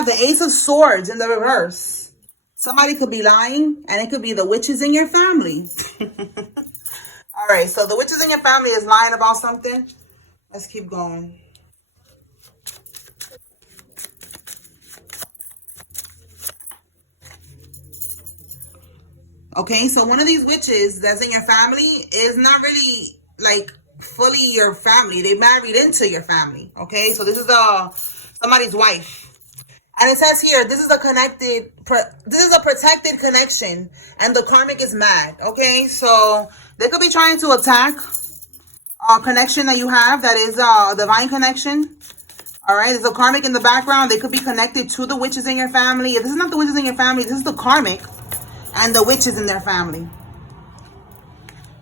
have the Ace of Swords in the reverse. Somebody could be lying, and it could be the witches in your family. All right, so the witches in your family is lying about something. Let's keep going. Okay, so one of these witches that's in your family is not really like fully your family. They married into your family. Okay, so this is somebody's wife. And it says here, this is a protected connection, and the karmic is mad. Okay, so they could be trying to attack a connection that you have that is a divine connection. All right, there's a karmic in the background. They could be connected to the witches in your family. If this is not the witches in your family, this is the karmic and the witches in their family.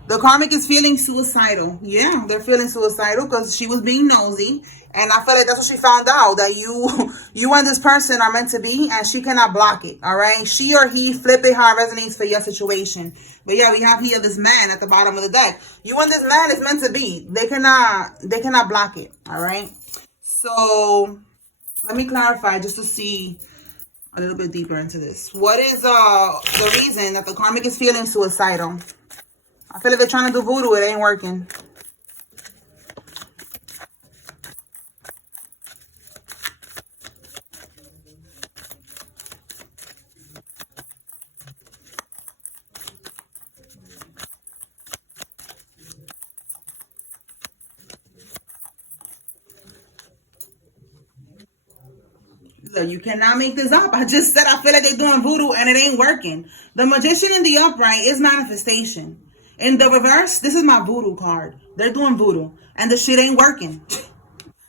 The karmic is feeling suicidal. Yeah, they're feeling suicidal because she was being nosy. And I feel like that's what she found out, that you and this person are meant to be, and she cannot block it. All right, she or he, flip it how it resonates for your situation. But yeah, we have here this man at the bottom of the deck. You and this man is meant to be. They cannot block it. All right. So let me clarify just to see a little bit deeper into this. What is the reason that the karmic is feeling suicidal? I feel like they're trying to do voodoo. It ain't working. Look, you cannot make this up. I just said I feel like they're doing voodoo and it ain't working. The magician in the upright is manifestation. In the reverse, this is my voodoo card. They're doing voodoo and the shit ain't working.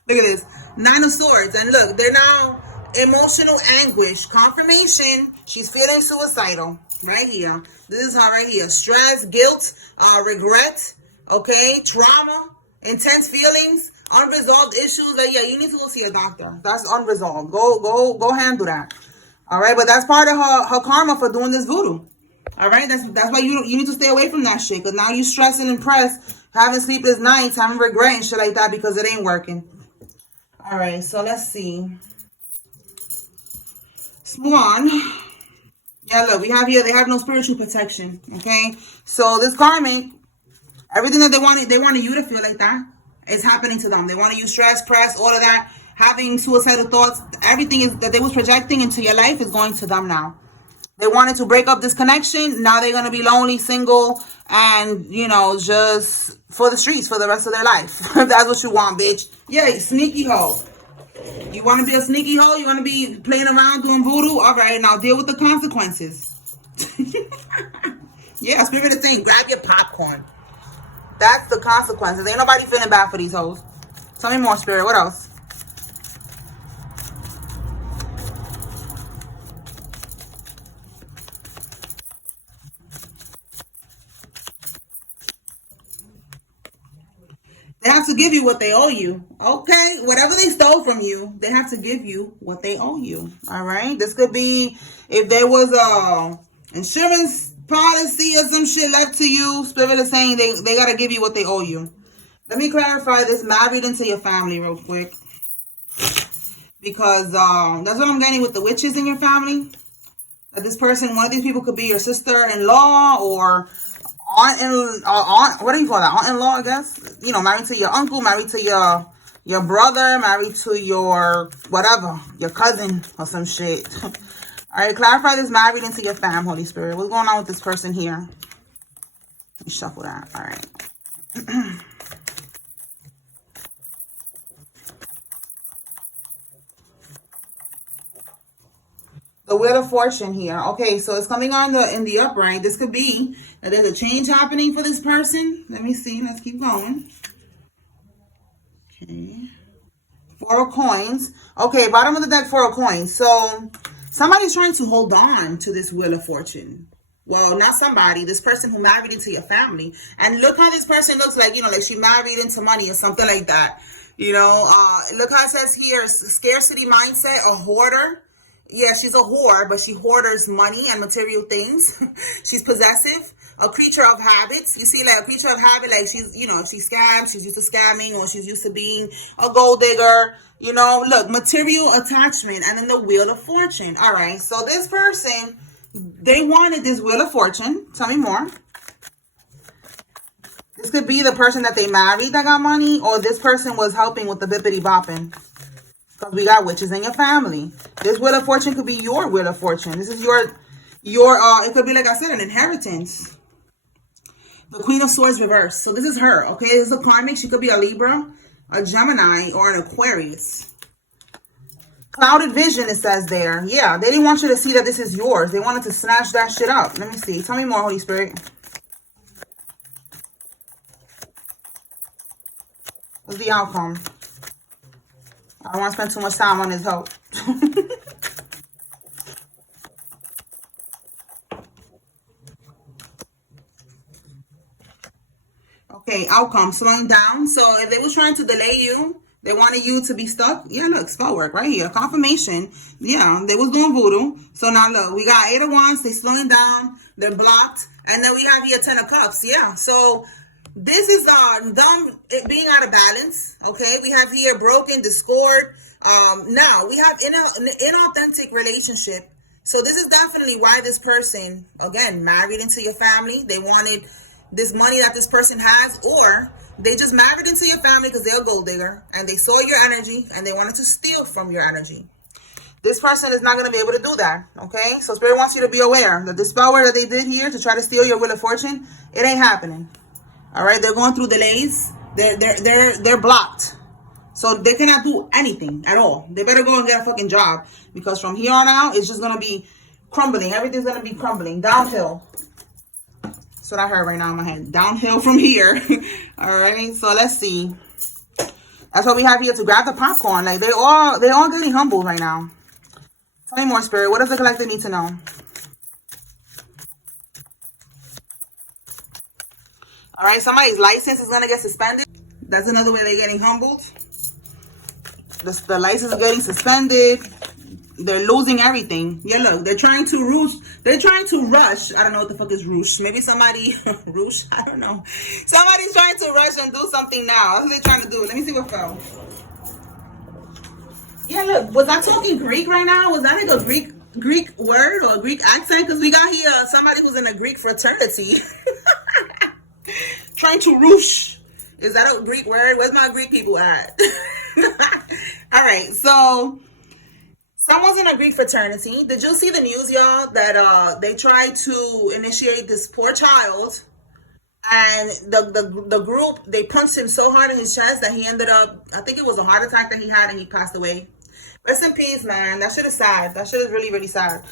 Look at this. 9 of Swords. And look, they're now emotional anguish. Confirmation. She's feeling suicidal. Right here. This is her right here. Stress, guilt, regret, okay, trauma, intense feelings, unresolved issues. Like, yeah, you need to go see a doctor. That's unresolved. Go handle that. All right, but that's part of her karma for doing this voodoo. All right, that's why you need to stay away from that shit. Because now you stressing and pressed, having sleepless nights, having regret and shit like that because it ain't working. All right, so let's see. Let's move on. Yeah, look, we have here, they have no spiritual protection. Okay, so this karmic, everything that they wanted you to feel like that is happening to them. They wanted you stressed, pressed, all of that, having suicidal thoughts. Everything is that they was projecting into your life is going to them now. They wanted to break up this connection. Now they're going to be lonely, single, and, you know, just for the streets for the rest of their life. That's what you want, bitch. Yeah, sneaky hoe. You want to be a sneaky hoe? You want to be playing around doing voodoo? All right, now deal with the consequences. Yeah, spirit is saying, grab your popcorn. That's the consequences. Ain't nobody feeling bad for these hoes. Tell me more, spirit. What else? They have to give you what they owe you. Okay? Whatever they stole from you, they have to give you what they owe you. All right? This could be if there was a insurance policy or some shit left to you. Spirit is saying they got to give you what they owe you. Let me clarify this married into your family real quick. Because that's what I'm getting with the witches in your family. That this person, one of these people could be your sister-in-law or aunt, what do you call that? Aunt-in-law, I guess. You know, married to your uncle, married to your brother, married to your whatever, your cousin or some shit. All right, clarify this married into your fam, Holy Spirit. What's going on with this person here? Let me shuffle that. All right. The Wheel of Fortune here. Okay, so it's coming on in the upright. This could be that there's a change happening for this person. Let me see. Let's keep going. Okay. 4 of Coins. Okay, bottom of the deck, 4 of Coins. So somebody's trying to hold on to this Wheel of Fortune. Well, not somebody. This person who married into your family. And look how this person looks like, you know, like she married into money or something like that. You know, look how it says here, scarcity mindset, a hoarder. Yeah, she's a whore, but she hoarders money and material things. She's possessive. a creature of habits. You see, like a creature of habit, like she's, you know, she scams, she's used to scamming, or she's used to being a gold digger. You know, look, material attachment, and then the Wheel of Fortune. All right, so this person, they wanted this Wheel of Fortune. Tell me more. This could be the person that they married that got money, or this person was helping with the bippity bopping. Because we got witches in your family. This Wheel of Fortune could be your Wheel of Fortune. This is your it could be, like I said, an inheritance. The Queen of Swords reversed. So this is her, okay? This is a karmic. She could be a Libra, a Gemini, or an Aquarius. Clouded vision, it says there. Yeah, they didn't want you to see that this is yours. They wanted to snatch that shit up. Let me see. Tell me more, Holy Spirit. What's the outcome? I don't want to spend too much time on this help. Okay, outcome, slowing down. So if they were trying to delay you, they wanted you to be stuck. Yeah, look, spell work right here. Confirmation. Yeah, they was doing voodoo. So now look, we got 8 of Wands. They slowing down. They're blocked. And then we have here 10 of Cups. Yeah, so this is them being out of balance. Okay, we have here broken, discord. Now we have an inauthentic relationship. So this is definitely why this person, again, married into your family. They wanted this money that this person has, or they just married into your family because they're a gold digger and they saw your energy and they wanted to steal from your energy. This person is not going to be able to do that, okay? So Spirit wants you to be aware that the spell work that they did here to try to steal your Wheel of Fortune, it ain't happening. All right, they're going through delays. They're blocked. So they cannot do anything at all. They better go and get a fucking job, because from here on out, it's just going to be crumbling. Everything's going to be crumbling downhill. That's what I heard right now in my head. Downhill from here. All right, so let's see. That's what we have here, to grab the popcorn. Like they're all getting humbled right now. Tell me more, Spirit. What does the collective need to know? All right, somebody's license is gonna get suspended. That's another way they're getting humbled. The license is getting suspended. They're losing everything. Yeah, look, they're trying to rush. They're trying to rush. I don't know what the fuck is rush. Maybe somebody rush. I don't know. Somebody's trying to rush and do something now. That's what they're trying to do. Let me see what fell. Yeah, look. Was I talking Greek right now? Was that like a Greek word or a Greek accent? Because we got here somebody who's in a Greek fraternity. Trying to rush. Is that a Greek word? Where's my Greek people at? All right, so someone's in a Greek fraternity. Did you see the news, y'all, that they tried to initiate this poor child, and the group, they punched him so hard in his chest that he ended up, I think it was a heart attack that he had, and he passed away. Rest in peace, man. That shit is sad. That shit is really, really sad.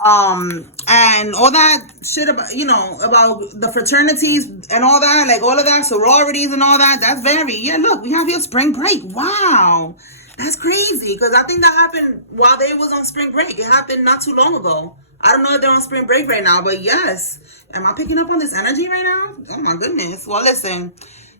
And all that shit about, you know, about the fraternities and all that, like all of that, sororities and all that, that's very, yeah, look, we have here spring break. Wow. That's crazy, because I think that happened while they was on spring break. It happened not too long ago. I don't know if they're on spring break right now, but yes. Am I picking up on this energy right now? Oh my goodness. Well, listen,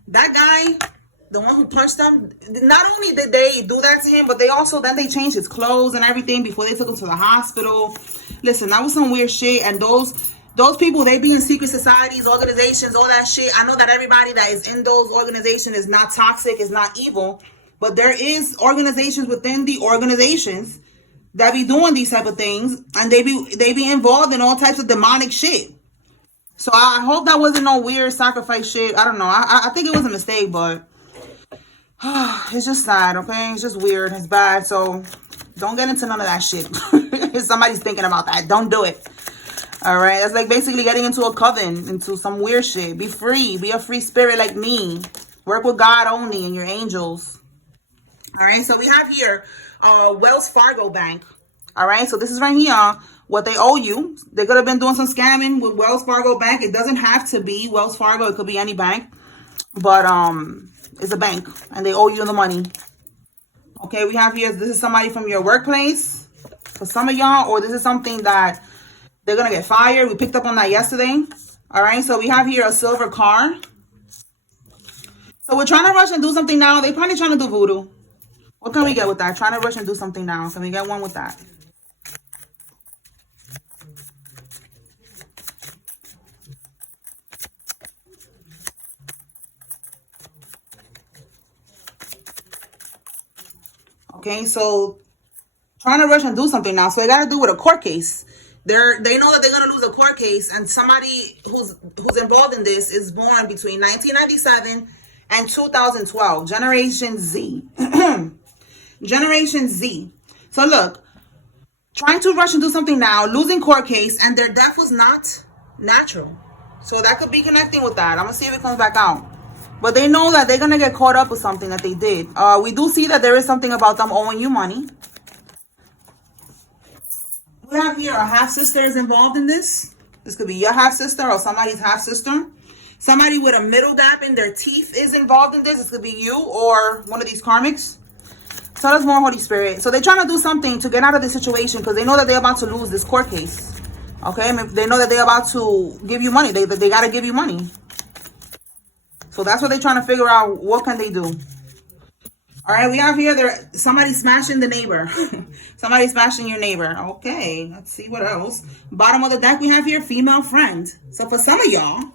that guy, the one who punched them, not only did they do that to him, but they also, then they changed his clothes and everything before they took him to the hospital. Listen, that was some weird shit. And those people, they be in secret societies, organizations, all that shit. I know that everybody that is in those organizations is not toxic, is not evil. But there is organizations within the organizations that be doing these type of things, and they be involved in all types of demonic shit. So I hope that wasn't no weird sacrifice shit. I don't know. I think it was a mistake, but it's just sad, okay? It's just weird. It's bad. So don't get into none of that shit. If somebody's thinking about that, don't do it. All right? That's like basically getting into a coven, into some weird shit. Be free. Be a free spirit like me. Work with God only and your angels. All right, so we have here Wells Fargo Bank. All right, so this is right here what they owe you. They could have been doing some scamming with Wells Fargo Bank. It doesn't have to be Wells Fargo. It could be any bank, but it's a bank, and they owe you the money. Okay, we have here, this is somebody from your workplace for some of y'all, or this is something that they're gonna get fired. We picked up on that yesterday. All right, so we have here a silver car. So we're trying to rush and do something now. They're probably trying to do voodoo. What can we get with that? Trying to rush and do something now. Can we get one with that? Okay, so trying to rush and do something now. So they got to do with a court case. They know that they're going to lose a court case, and somebody who's involved in this is born between 1997 and 2012. Generation Z. Generation Z. So look, trying to rush and do something now, losing court case, and their death was not natural. So that could be connecting with that. I'm going to see if it comes back out. But they know that they're going to get caught up with something that they did. We do see that there is something about them owing you money. We have here a half-sister is involved in this. This could be your half-sister or somebody's half-sister. Somebody with a middle gap in their teeth is involved in this. This could be you or one of these karmics. Tell us more, Holy Spirit. So they're trying to do something to get out of this situation because they know that they're about to lose this court case. Okay? They know that they're about to give you money. They got to give you money. So that's what they're trying to figure out. What can they do? All right, we have here somebody smashing the neighbor. Somebody smashing your neighbor. Okay, let's see what else. Bottom of the deck, we have here female friend. So for some of y'all,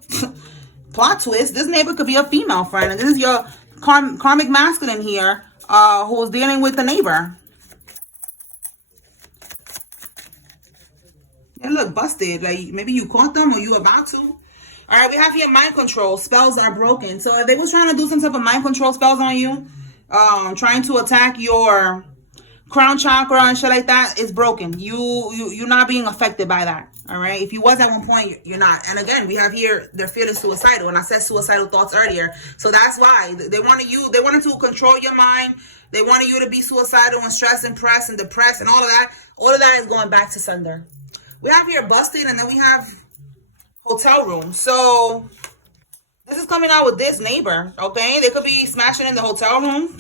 plot twist, this neighbor could be a female friend. And this is your karmic masculine here who's dealing with the neighbor. Yeah, look, busted. Like maybe you caught them or you about to. All right, we have here mind control. Spells are broken. So if they was trying to do some type of mind control spells on you, trying to attack your crown chakra and shit like that, is broken. You're not being affected by that. All right. If you was at one point, you're not. And again, we have here they're feeling suicidal, and I said suicidal thoughts earlier. So that's why they wanted to control your mind. They wanted you to be suicidal and stressed and pressed and depressed and all of that. All of that is going back to sender. We have here busted, and then we have hotel room. So this is coming out with this neighbor, okay? They could be smashing in the hotel room.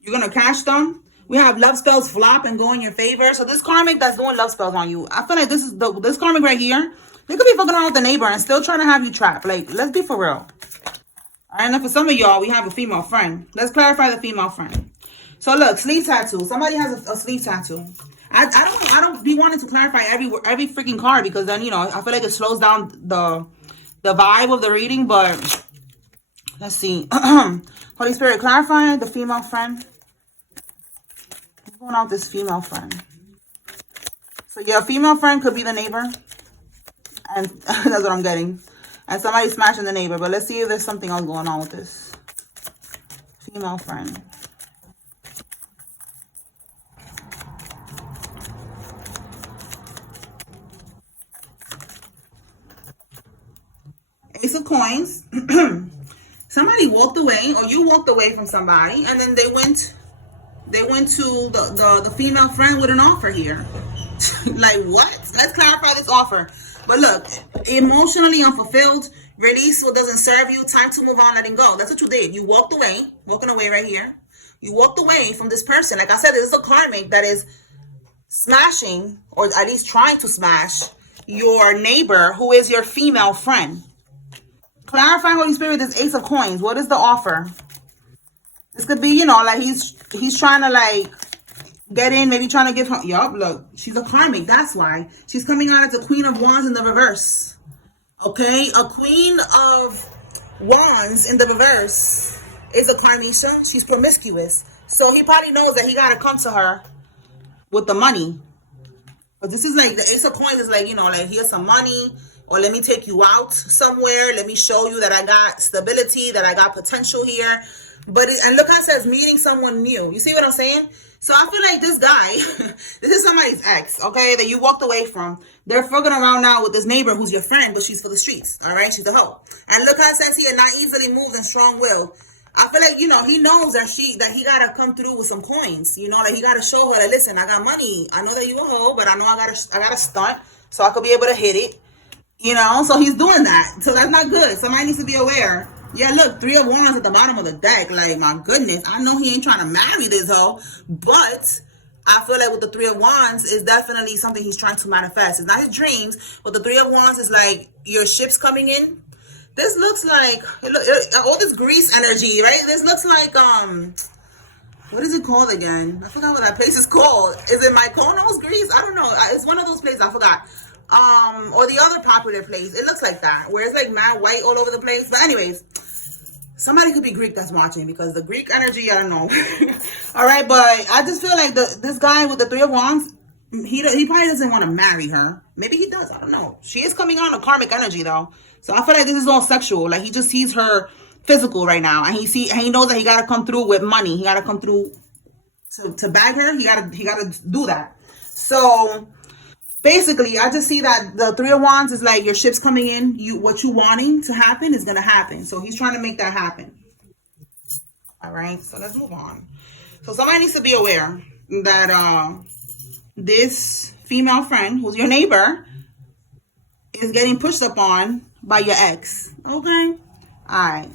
You're going to catch them. We have love spells flop and go in your favor. So this karmic that's doing love spells on you, I feel like this karmic right here, they could be fucking around with the neighbor and still trying to have you trapped. Like, let's be for real. All right, and then for some of y'all, we have a female friend. Let's clarify the female friend. So look, sleeve tattoo. Somebody has a sleeve tattoo. I don't be wanting to clarify every freaking card because then, you know, I feel like it slows down the vibe of the reading. But let's see. Holy Spirit, clarify the female friend. What's going on with this female friend? So your female friend could be the neighbor, and that's what I'm getting. And somebody's smashing the neighbor. But let's see if there's something else going on with this female friend. Ace of Coins. Somebody walked away, or you walked away from somebody, and then they went to the female friend with an offer here. Like what? Let's clarify this offer. But look, emotionally unfulfilled, release what doesn't serve you, time to move on, letting go. That's what you did. You walked away, walking away right here. You walked away from this person. Like I said, this is a karmic that is smashing, or at least trying to smash, your neighbor who is your female friend. Clarify, Holy Spirit, this Ace of Coins. What is the offer? This could be, you know, like he's trying to like get in, maybe trying to give her. Yup, look, she's a karmic. That's why she's coming out as a Queen of Wands in the reverse. Okay, a Queen of Wands in the reverse is a karmisha. She's promiscuous, so he probably knows that he gotta come to her with the money. But this is like the Ace of Coins is like, you know, like here's some money. Or let me take you out somewhere. Let me show you that I got stability, that I got potential here. And look how it says meeting someone new. You see what I'm saying? So I feel like this guy, this is somebody's ex, okay, that you walked away from. They're fucking around now with this neighbor who's your friend, but she's for the streets, all right? She's a hoe. And look how it says here, not easily moved and strong-willed. I feel like, you know, he knows that he got to come through with some coins. You know, like he got to show her that, listen, I got money. I know that you a hoe, but I know I got to stunt so I could be able to hit it. You know, so he's doing that. So that's not good. Somebody needs to be aware. Yeah, look, 3 of Wands at the bottom of the deck. Like, my goodness. I know he ain't trying to marry this hoe. But I feel like with the 3 of Wands is definitely something he's trying to manifest. It's not his dreams. But the 3 of Wands is like your ship's coming in. This looks like, all this Greece energy, right? This looks like, what is it called again? I forgot what that place is called. Is it Mykonos, Greece? I don't know. It's one of those places. I forgot. Or the other popular place. It looks like that, where it's like mad white all over the place. But anyways, Somebody could be Greek that's watching, because the Greek energy, I don't know. All right, but I just feel like this guy with the Three of Wands, he probably doesn't want to marry her. Maybe he does. I don't know. She is coming on a karmic energy though, so I feel like this is all sexual. Like he just sees her physical right now, and he knows that he got to come through with money. He got to come through to bag her. He got to do that. So basically, I just see that the Three of Wands is like your ship's coming in. What you wanting to happen is gonna happen. So he's trying to make that happen. All right. So let's move on. So somebody needs to be aware that this female friend, who's your neighbor, is getting pushed upon by your ex. Okay. All right.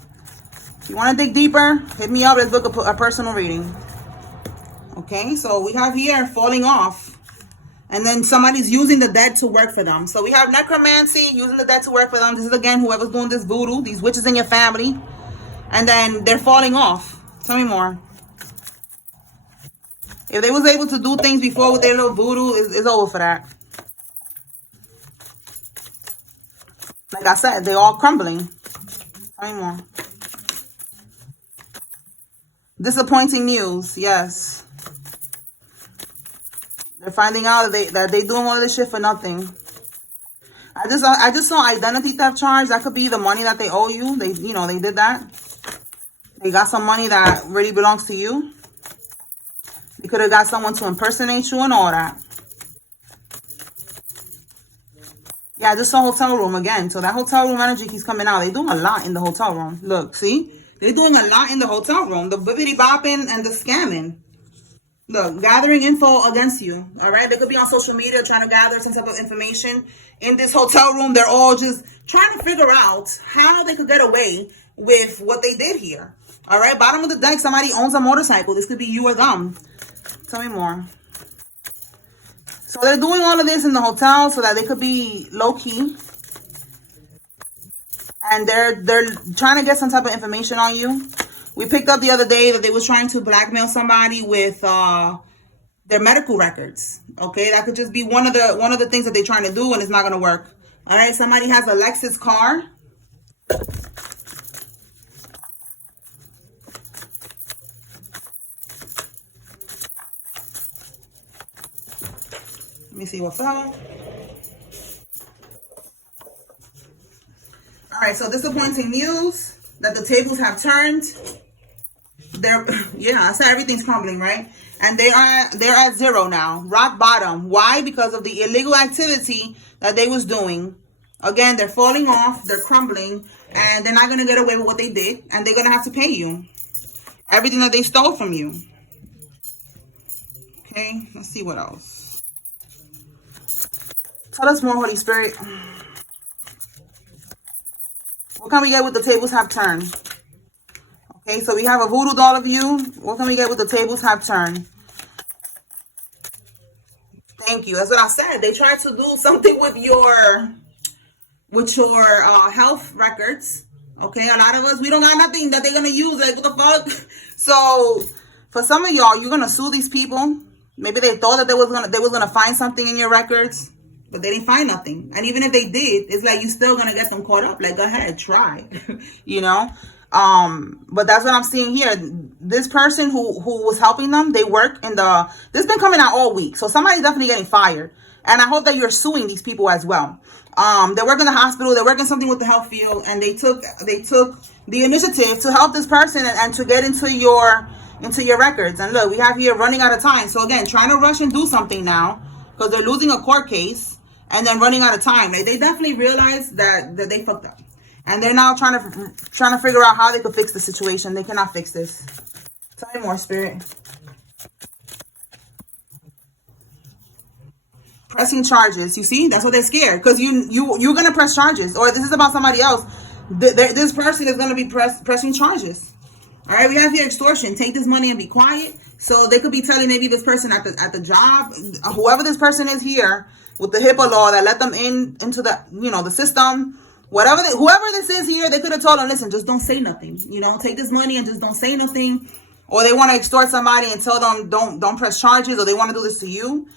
If you want to dig deeper, hit me up. Let's book a personal reading. Okay. So we have here falling off. And then somebody's using the dead to work for them. So we have necromancy, using the dead to work for them. This is, again, whoever's doing this voodoo, these witches in your family. And then they're falling off. Tell me more. If they was able to do things before with their little voodoo, it's over for that. Like I said, they're all crumbling. Tell me more. Disappointing news, yes. They're finding out that they doing all this shit for nothing. I just saw identity theft charge. That could be the money that they owe you. They did that. They got some money that really belongs to you. They could have got someone to impersonate you and all that. Yeah, I just saw hotel room again. So that hotel room energy keeps coming out. They're doing a lot in the hotel room. Look, see? They're doing a lot in the hotel room. The bibbity bopping and the scamming. Look, gathering info against you, all right? They could be on social media trying to gather some type of information. In this hotel room, they're all just trying to figure out how they could get away with what they did here, all right? Bottom of the deck, somebody owns a motorcycle. This could be you or them. Tell me more. So they're doing all of this in the hotel so that they could be low-key. And they're trying to get some type of information on you. We picked up the other day that they was trying to blackmail somebody with their medical records. Okay, that could just be one of the things that they're trying to do, and it's not gonna work. All right, somebody has a Lexus car. Let me see what fell. All right, so disappointing news that the tables have turned. Yeah, I said everything's crumbling, right? And they're at zero now, rock bottom. Why? Because of the illegal activity that they was doing. Again, they're falling off, they're crumbling, and they're not gonna get away with what they did, and they're gonna have to pay you everything that they stole from you. Okay, let's see what else. Tell us more, Holy Spirit. What can we get with the tables have turned? Okay, so we have a voodoo doll of you. What can we get with the tables have turned? Thank you. That's what I said. They tried to do something with your health records. Okay, a lot of us, we don't got nothing that they're gonna use. Like, what the fuck? So for some of y'all, you're gonna sue these people. Maybe they thought that they was gonna find something in your records, but they didn't find nothing. And even if they did, it's like you're still gonna get them caught up. Like, go ahead, try. You know. But that's what I'm seeing here. This person who was helping them, they work in the, this has been coming out all week. So somebody's definitely getting fired. And I hope that you're suing these people as well. They work in the hospital, they're working something with the health field, and they took the initiative to help this person and to get into your records. And look, we have here running out of time. So again, trying to rush and do something now because they're losing a court case and then running out of time. Like, they definitely realized that they fucked up. And they're now trying to figure out how they could fix the situation. They cannot fix this. Tell me more, Spirit. Pressing charges. You see? That's what they're scared. Because you're going to press charges. Or this is about somebody else. This person is going to be pressing charges. All right? We have here extortion. Take this money and be quiet. So they could be telling maybe this person at the job, whoever this person is here, with the HIPAA law that let them into the, the system. Whoever this is here, they could have told them, listen, just don't say nothing. Take this money and just don't say nothing. Or they want to extort somebody and tell them don't press charges, or they want to do this to you.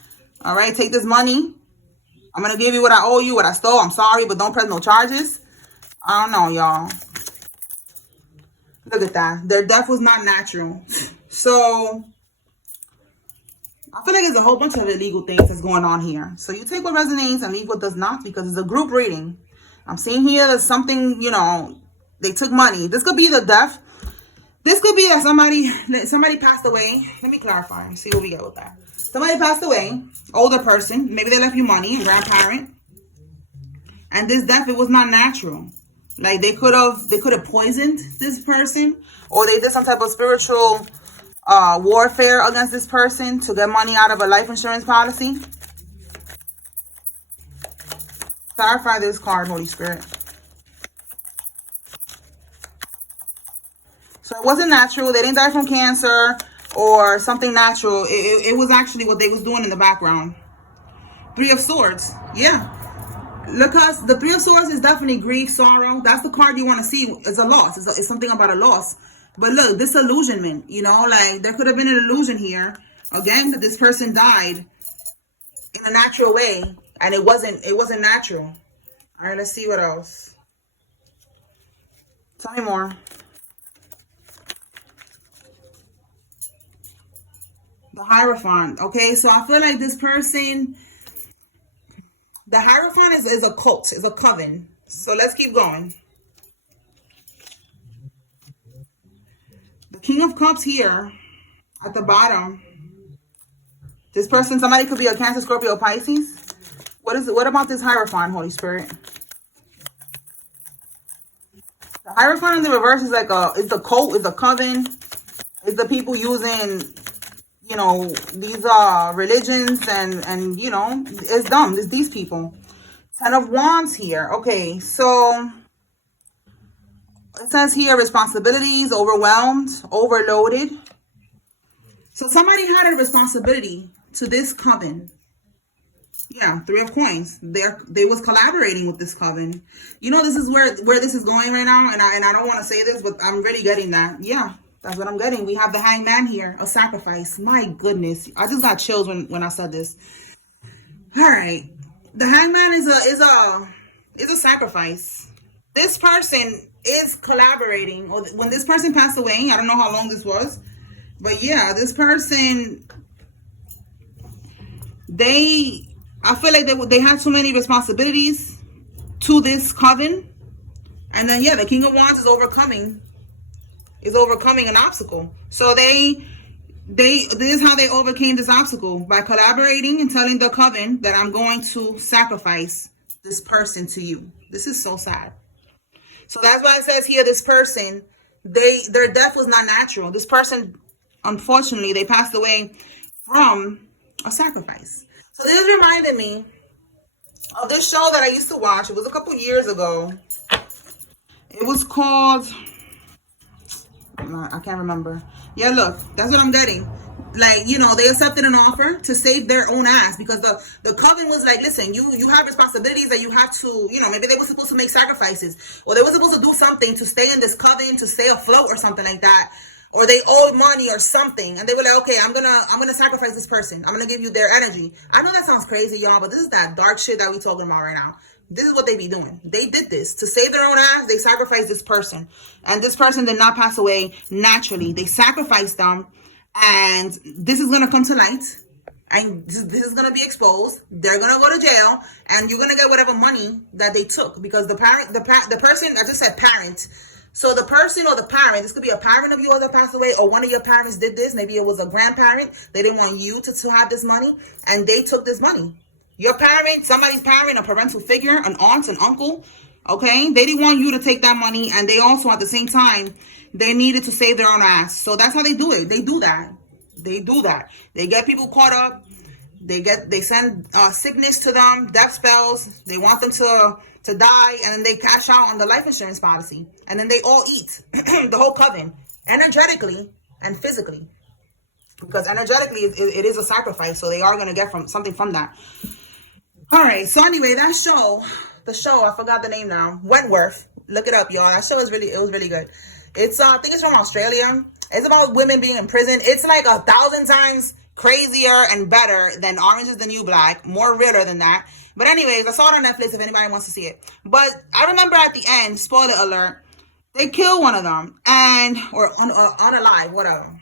All right, take this money. I'm going to give you what I owe you, what I stole. I'm sorry, but don't press no charges. I don't know, y'all. Look at that. Their death was not natural. So I feel like there's a whole bunch of illegal things that's going on here. So you take what resonates and leave what does not, because it's a group reading. I'm seeing here that something, you know, they took money. This could be the death. This could be that somebody passed away. Let me clarify. See what we get with that. Somebody passed away, older person. Maybe they left you money, a grandparent. And this death, it was not natural. Like they could have poisoned this person, or they did some type of spiritual warfare against this person to get money out of a life insurance policy. Clarify this card, Holy Spirit. So it wasn't natural. They didn't die from cancer or something natural. It was actually what they was doing in the background. Three of Swords. Yeah. Look, us. The Three of Swords is definitely grief, sorrow. That's the card you want to see. It's a loss. It's something about a loss. But look, disillusionment. You know, like there could have been an illusion here. Again, that this person died in a natural way, and it wasn't natural. All right, let's see what else. Tell me more. The Hierophant. Okay, so I feel like this person, the Hierophant is a cult, is a coven. So let's keep going. The King of Cups here at the bottom. This person, somebody could be a Cancer, Scorpio, Pisces. What is it? What about this Hierophant, Holy Spirit? The Hierophant in the reverse is like it's a cult, it's a coven. It's the people using, you know, these religions and you know, it's dumb. It's these people. Ten of Wands here. Okay, so it says here responsibilities, overwhelmed, overloaded. So somebody had a responsibility to this coven. Yeah, Three of Coins. They was collaborating with this coven. You know, this is where this is going right now, and I don't want to say this, but I'm really getting that. Yeah, that's what I'm getting. We have the Hangman here, a sacrifice. My goodness, I just got chills when I said this. All right, the Hangman is a sacrifice. This person is collaborating. Or when this person passed away, I don't know how long this was, but yeah, this person, I feel like they had too many responsibilities to this coven. And then, yeah, the King of Wands is overcoming an obstacle. So this is how they overcame this obstacle, by collaborating and telling the coven that I'm going to sacrifice this person to you. This is so sad. So that's why it says here, this person, their death was not natural. This person, unfortunately, they passed away from a sacrifice. So this reminded me of this show that I used to watch. It was a couple years ago. It was called, I can't remember. Yeah, look, that's what I'm getting. Like, you know, they accepted an offer to save their own ass, because the coven was like, listen, you have responsibilities that you have to, you know, maybe they were supposed to make sacrifices, or they were supposed to do something to stay in this coven, to stay afloat or something like that. Or they owed money or something, and they were like, okay, I'm gonna sacrifice this person. I'm gonna give you their energy. I know that sounds crazy, y'all, but this is that dark shit that we talking about right now. This is what they be doing. They did this to save their own ass. They sacrificed this person, and this person did not pass away naturally. They sacrificed them, and this is gonna come to light, and this is gonna be exposed. They're gonna go to jail, and you're gonna get whatever money that they took, because the person, I just said parent. So the person or the parent, this could be a parent of yours that passed away, or one of your parents did this. Maybe it was a grandparent. They didn't want you to have this money, and they took this money. Your parent, somebody's parent, a parental figure, an aunt, an uncle, okay? They didn't want you to take that money, and they also, at the same time, they needed to save their own ass. So that's how they do it. They do that. They do that. They get people caught up. They send sickness to them, death spells. They want them to die, and then they cash out on the life insurance policy, and then they all eat the whole coven, energetically and physically, because energetically it is a sacrifice, so they are going to get something from that. All right, so anyway, the show, I forgot the name now, Wentworth. Look it up, y'all. That show was really good. It's I think it's from Australia. It's about women being in prison. It's like 1,000 times crazier and better than Orange is the New Black, more realer than that. But anyways, I saw it on Netflix if anybody wants to see it. But I remember at the end, spoiler alert, They kill one of them, and or unalive, whatever.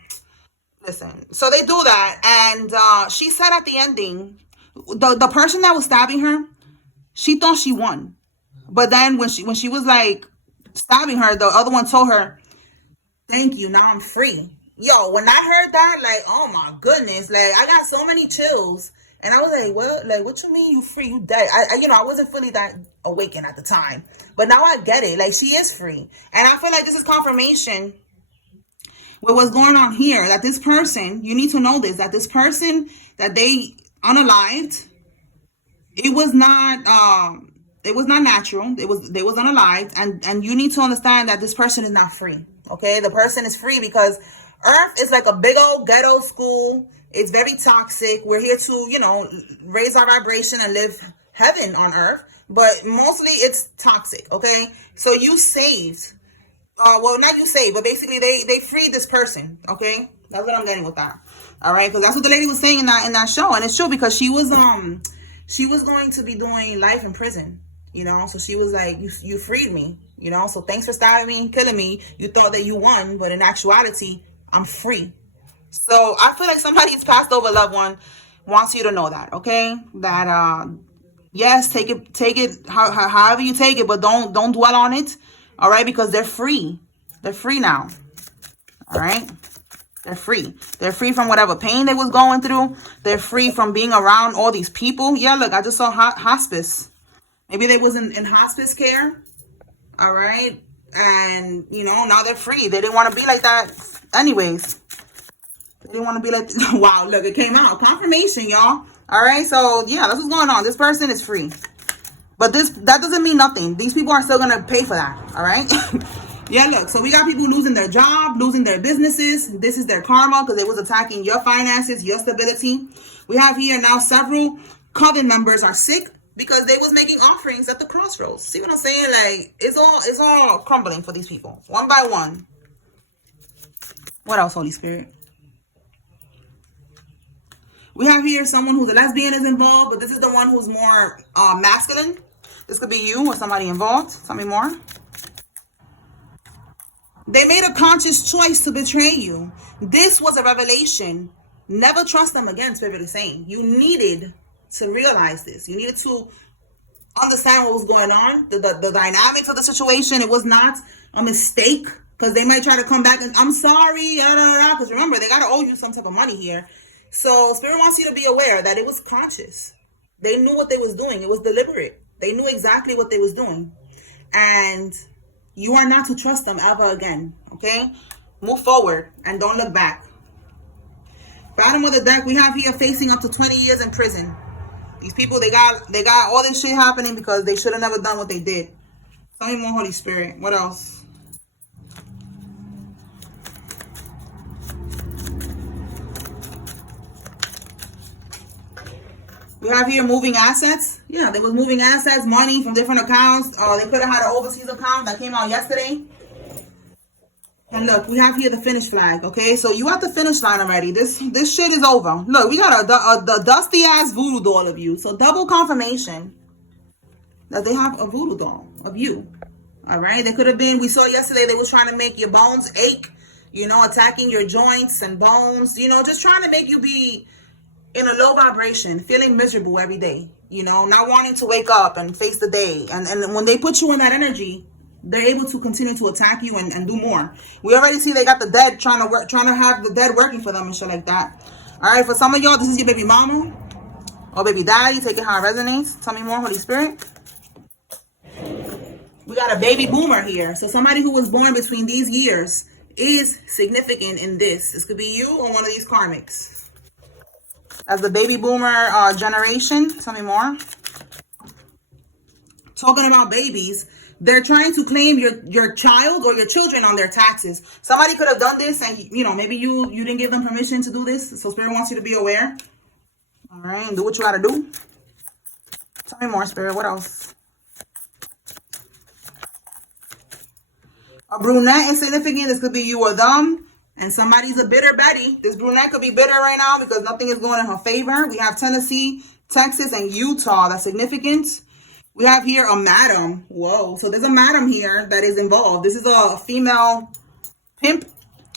Listen, so they do that, and she said at the ending, the person that was stabbing her, she thought she won, but then when she was like stabbing her, the other one told her, "Thank you, now I'm free." Yo, when I heard that, like, oh my goodness, like I got so many chills, and I was like, "What? Like, what you mean you free? You dead?" I wasn't fully that awakened at the time, but now I get it. Like, she is free, and I feel like this is confirmation with what's going on here. That this person, you need to know this, that this person that they unalived, it was not natural. They was unalived, and you need to understand that this person is not free. Okay, the person is free because Earth is like a big old ghetto school. It's very toxic. We're here to, raise our vibration and live heaven on Earth, but mostly it's toxic. Okay, so you saved. Well, not you saved, but basically they freed this person. Okay, that's what I'm getting with that. All right, because that's what the lady was saying in that show, and it's true because she was going to be doing life in prison. So she was like, you freed me. So thanks for stabbing me and killing me. You thought that you won, but in actuality, I'm free. So I feel like somebody's passed over loved one wants you to know that, okay? That yes, take it however you take it, but don't dwell on it, all right? Because they're free. They're free now, all right? They're free. They're free from whatever pain they was going through. They're free from being around all these people. Yeah, look, I just saw hospice. Maybe they was in hospice care, all right? And, now they're free. They didn't want to be like that anyways. They didn't want to be like, wow, look, it came out. Confirmation, y'all. All right, so, yeah, that's what's going on. This person is free. But that doesn't mean nothing. These people are still going to pay for that, all right? Yeah, look, so we got people losing their job, losing their businesses. This is their karma because it was attacking your finances, your stability. We have here now several coven members are sick because they was making offerings at the crossroads. See what I'm saying? Like, it's all crumbling for these people, one by one. What else, Holy Spirit? We have here someone who's a lesbian is involved, but this is the one who's more masculine. This could be you or somebody involved. Tell me more. They made a conscious choice to betray you. This was a revelation. Never trust them again, Spirit is saying. You needed to realize this. You needed to understand what was going on, the dynamics of the situation. It was not a mistake, because they might try to come back and, I'm sorry, because remember, they got to owe you some type of money here. So Spirit wants you to be aware that it was conscious. They knew what they was doing. It was deliberate. They knew exactly what they was doing. And you are not to trust them ever again, okay? Move forward and don't look back. Bottom of the deck, we have here facing up to 20 years in prison. These people, they got all this shit happening because they should have never done what they did. Tell me more, Holy Spirit. What else? We have here moving assets. Yeah, they was moving assets, money from different accounts. They could have had an overseas account that came out yesterday. And look, we have here the finish flag, okay? So you at the finish line already. This shit is over. Look, we got a dusty-ass voodoo doll of you. So double confirmation that they have a voodoo doll of you, all right? They could have been, we saw yesterday, they was trying to make your bones ache, attacking your joints and bones, just trying to make you be in a low vibration, feeling miserable every day, not wanting to wake up and face the day. And when they put you in that energy, they're able to continue to attack you and do more. We already see they got the dead trying to have the dead working for them and shit like that. All right, for some of y'all, this is your baby mama or baby daddy. Take it how it resonates. Tell me more, Holy Spirit. We got a baby boomer here. So somebody who was born between these years is significant in this. This could be you or one of these karmics. As the baby boomer generation, tell me more. Talking about babies, they're trying to claim your child or your children on their taxes. Somebody could have done this and, maybe you didn't give them permission to do this. So Spirit wants you to be aware. All right, and do what you got to do. Tell me more, Spirit. What else? A brunette is significant. This could be you or them. And somebody's a bitter Betty. This brunette could be bitter right now because nothing is going in her favor. We have Tennessee, Texas, and Utah. That's significant. We have here a madam. Whoa. So there's a madam here that is involved. This is a female pimp.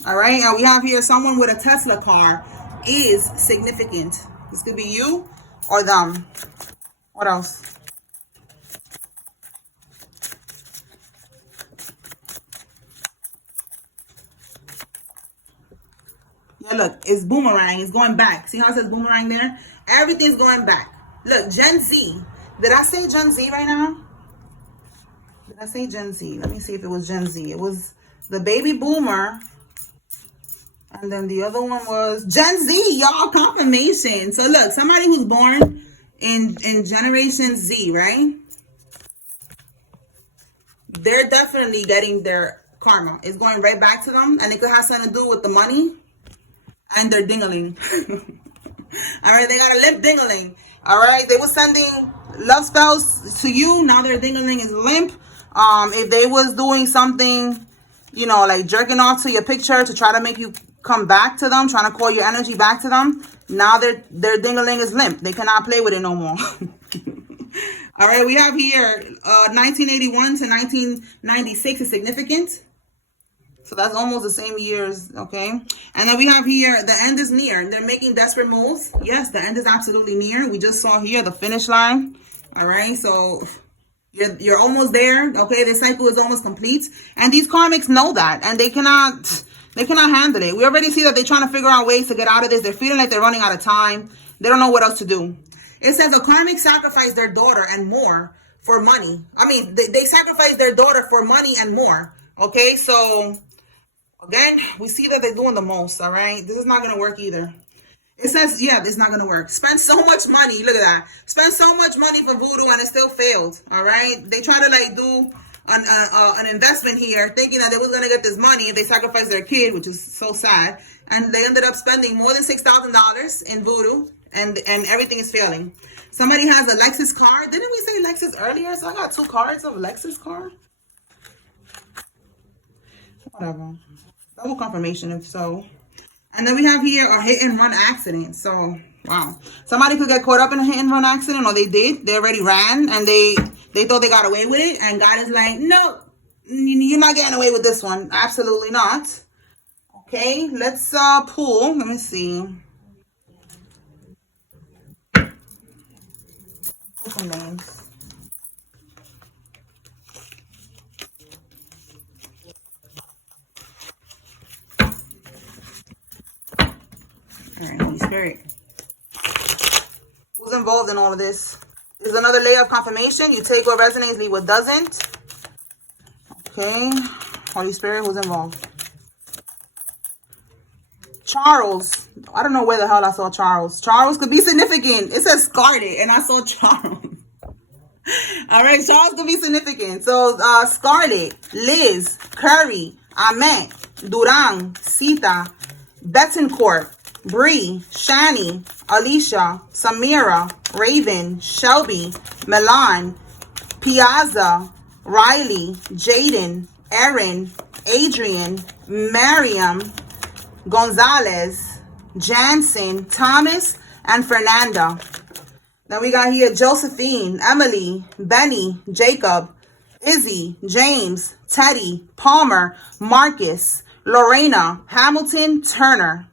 All right. And we have here someone with a Tesla car is significant. This could be you or them. What else? Yeah, look, it's boomerang. It's going back. See how it says boomerang there? Everything's going back. Look, Gen Z. Did I say Gen Z right now? Did I say Gen Z? Let me see if it was Gen Z. It was the baby boomer. And then the other one was Gen Z, y'all. Confirmation. So look, somebody who's born in Generation Z, right? They're definitely getting their karma. It's going right back to them. And it could have something to do with the money and their dingaling. All right, they got a limp dingaling. All right, they were sending love spells to you. Now their dingaling is limp. If they was doing something, you know, like jerking off to your picture to try to make you come back to them, trying to call your energy back to them, now their dingaling is limp. They cannot play with it no more. All right, we have here 1981 to 1996 is significant. So that's almost the same years, okay? And then we have here, the end is near. They're making desperate moves. Yes, the end is absolutely near. We just saw here the finish line. All right, so you're almost there, okay? The cycle is almost complete. And these karmics know that, and they cannot handle it. We already see that they're trying to figure out ways to get out of this. They're feeling like they're running out of time. They don't know what else to do. It says a karmic sacrificed their daughter and more for money. I mean, they sacrificed their daughter for money and more, okay? So again, we see that they're doing the most, all right? This is not going to work either. It says, yeah, it's not going to work. Spend so much money. Look at that. Spend so much money for voodoo and it still failed, all right? They try to, like, do an investment here thinking that they was going to get this money if they sacrificed their kid, which is so sad. And they ended up spending more than $6,000 in voodoo, and everything is failing. Somebody has a Lexus car. Didn't we say Lexus earlier? So I got 2 cards of Lexus car. Whatever. Double confirmation if so. And then we have here a hit and run accident. So, wow. Somebody could get caught up in a hit and run accident, or they did. They already ran, and they thought they got away with it. And God is like, no, you're not getting away with this one. Absolutely not. Okay, let's pull. Let me see. Pull some names. All right, Holy Spirit. Who's involved in all of this? There's another layer of confirmation. You take what resonates, leave what doesn't. Okay. Holy Spirit, who's involved? Charles. I don't know where the hell I saw Charles. Charles could be significant. It says Scarlet, and I saw Charles. All right, Charles could be significant. So, Scarlet, Liz, Curry, Ahmet, Durang, Sita, Betancourt, Bree, Shani, Alicia, Samira, Raven, Shelby, Milan, Piazza, Riley, Jaden, Erin, Adrian, Mariam, Gonzalez, Jansen, Thomas, and Fernanda. Then we got here Josephine, Emily, Benny, Jacob, Izzy, James, Teddy, Palmer, Marcus, Lorena, Hamilton, Turner,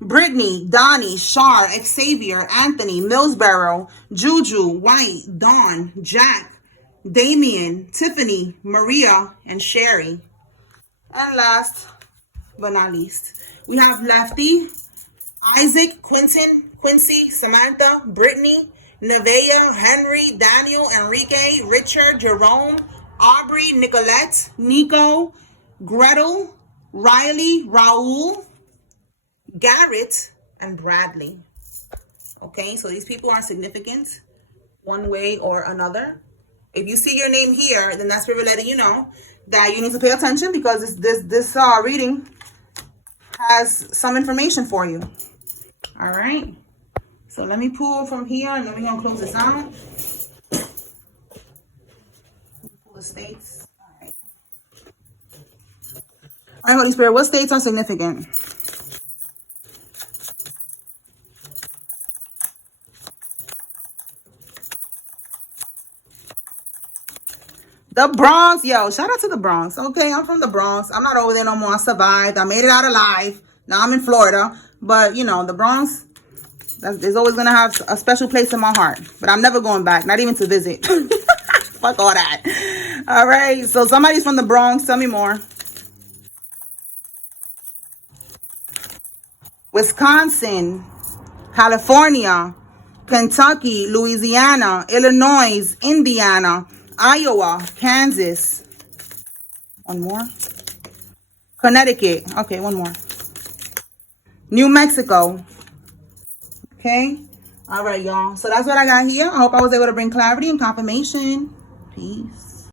Brittany, Donnie, Shar, Xavier, Anthony, Millsboro, Juju, White, Dawn, Jack, Damien, Tiffany, Maria, and Sherry. And last but not least, we have Lefty, Isaac, Quentin, Quincy, Samantha, Brittany, Nevaeh, Henry, Daniel, Enrique, Richard, Jerome, Aubrey, Nicolette, Nico, Gretel, Riley, Raul, Garrett, and Bradley. Okay, so these people are significant one way or another. If you see your name here, then that's spirit letting you know that you need to pay attention, because this reading has some information for you. All right. So let me pull from here, and then we're gonna close this out. Pull the states. All right. All right, Holy Spirit, what states are significant? The Bronx. Yo, shout out to the Bronx. Okay, I'm from the Bronx. I'm not over there no more. I survived. I made it out alive. Now I'm in Florida. But, you know, the Bronx, there's always going to have a special place in my heart. But I'm never going back. Not even to visit. Fuck all that. All right. So somebody's from the Bronx. Tell me more. Wisconsin, California, Kentucky, Louisiana, Illinois, Indiana, Iowa, Kansas. One more. Connecticut. Okay, one more. New Mexico. Okay. All right, y'all. So that's what I got here. I hope I was able to bring clarity and confirmation. Peace.